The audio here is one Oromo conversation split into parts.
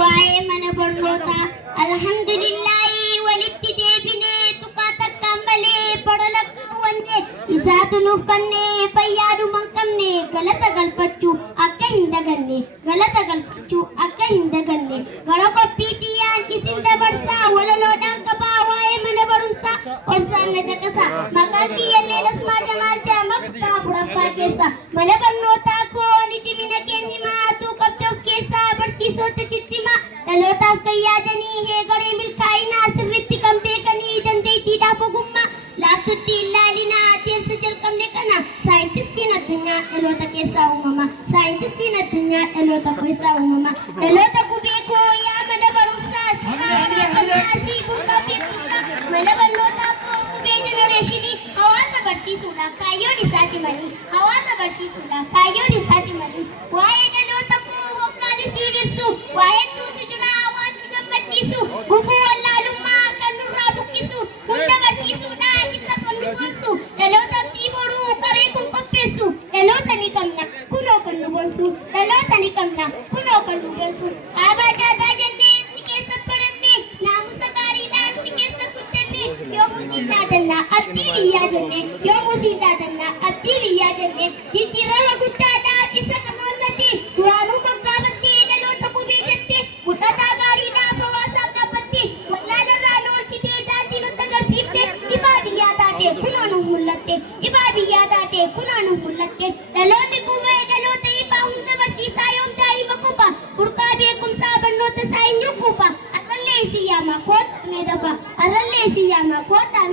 Waa'ee mana barnootaa alhamdulillahi walitti deebinee tuqaa takkaan malee bara lakkaawwanne isaatu nuuf kannee fayyaaduma hin qabne galata galfachuu akka hin daganne gara qophii xiyyaan isin dabarsaa walaloodhaan qabaa waa'ee mana barumsaa obsaan na caqasa maqaan xiyyallee Asmaa Jamaal Jaamaqqaa Buraffaa keessa mana barnootaa koo ni cimina keenyi maatuu qabdi of keessaa barsiisota ciccimaa dhalootaaf kan yaadanii heegaree milkaa'inaa sirriitti kan beekanii dandeettiidhaaf ogummaa laaftutti ilaalinaa adeemsa jalqabne kana saayintistiin addunyaa dhaloota keessaa uumama dhaloota qubee koo yaa mana barumsaa sirraa burqaa beekumsaa mana barnootaa koo qubee jenereeshinii hawaasa barsiisuudhaaf kaayyoon isaati malee waa'ee dhaloota koo hoggaan isiif ibsu waa'ee tuutu jira waan nu gammachiisu gufuu wallaalummaa kan nurraa buqqisu hunda barsiisuudhaan isa kan nu boonsu dhalootaatti boruu qaree kun qopheessu dhaloota ni qabna kunoo kan nu boonsu dhaabaa jaadaa jennee si keessa barannee naamusa gaariidhaan si keessa guddannee yoomuu siin dhaadannaa abdii biyyaa jennee jijjiirama guddaadhaan isa kan mul'ate duraanuu gaggaafattee dhaloota qubee jettee mul'ataa gaariidhaaf hawaasaaf dhaabbattee wallaalarraa nu oolchitee daandii nutti agarsiifte ifaa biyyaa taate kunoo nu mul'atte dhaloonni qubee dhaloota ifaa hunda barsiisaa yoom daa'ima qofa burqaa beekumsaa barnoota isaa hin yuquufa arrallee isin yaama koottaa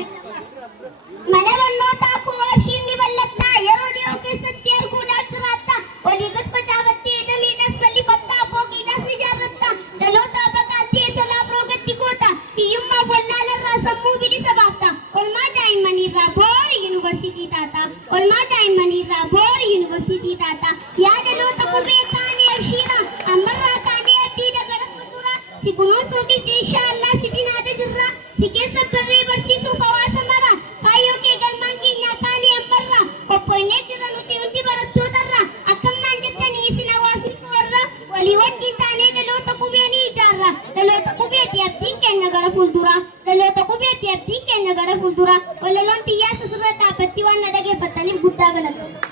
mana barnootaa koo abshiin ni bal'attaa yeroo dhiyoo keessatti arguudhaaf jiraattaa olii gad facaafattee damiidhas bal'ifattaa fooqiidhas ni ijaarrattaa dhalootaa baqaaltee tolaaf roogatti goota hiyyummaaf wallaalarraa sammuu bilisa baaftaa olmaa daa'immaniirraa boori yuunivarsiitii taataa yaa dhaloota qubee kaanii abshiira ammarraa kaanii abdii dagara fuulduraa si kunuunsuufis inshaallah si cinaadha jirra si keessa barree barsiisuuf hawaasa mara kaayyoo kee galmaan keenyaa kaanii ammarraa qophoonnee jira nuti hundi barattootarraa akkamnaan jettanii isin hawaasni warra walii wajjin taanee dhaloota qubee ni ijaarra dhaloota qubeeti abdiin keenya gara fuulduraa walaloon xiyyaasa sirra dhaabbatti waan na dhageeffataniif guddaa galatoomaa.